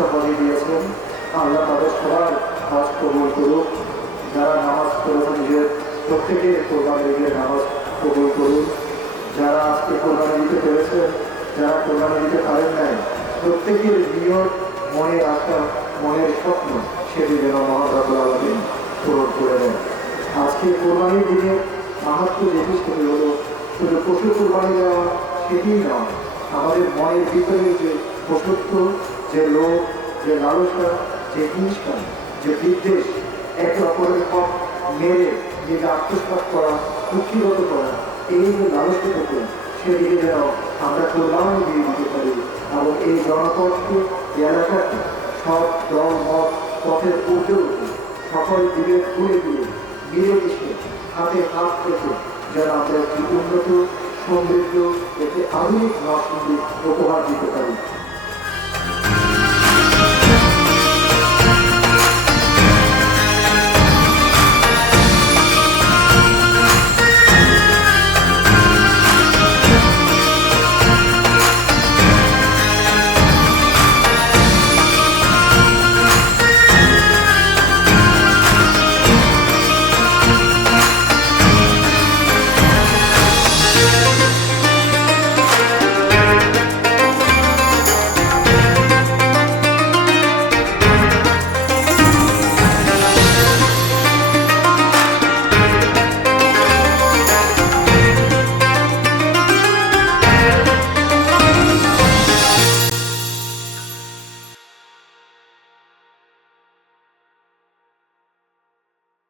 সম্পদে দিয়েছেন। আল্লাহ তাদের সবার কাজ কবুল করুক। যারা নামাজ পড়েছেন নিজের প্রত্যেকের কোরবানি ঈদের নামাজ কবুল করুন। যারা আজকে কোরবানি দিতে পেরেছেন, যারা কোরবানি দিতে পারেন নাই, প্রত্যেকের নিয়ত, মনের আশা, মনের স্বপ্ন সেটি যেন মহান রব্বুল আলামিন পূরণ করে দেন। আজকে কোরবানির দিনে মাহাত্ম্য যেটি সেটি হলো শুধু পশু কোরবানি দেওয়া সেটিই নয়, আমাদের মনের ভিতরে যে পশুত্ব, যে লোভ, যে লালসা, যে হিংসা, যে বিদ্বেষ, একে অপরের হক মেরে নিজে আত্মসাৎ করা, কুক্ষিগত করা, এই যে লালসাটুকু সেদিকে যেন আমরা কোরবানি দিয়ে দিতে পারি এবং এই জনপদকে, এলাকাকে সব দল মত পথের ঊর্ধ্বে উঠে সকল দিকে ঘুরে ঘুরে মিলেমিশে হাতে হাত রেখে যেন আমরা একটি উন্নত, সমৃদ্ধ, একটি আধুনিক নরসিংদী উপহার দিতে পারি।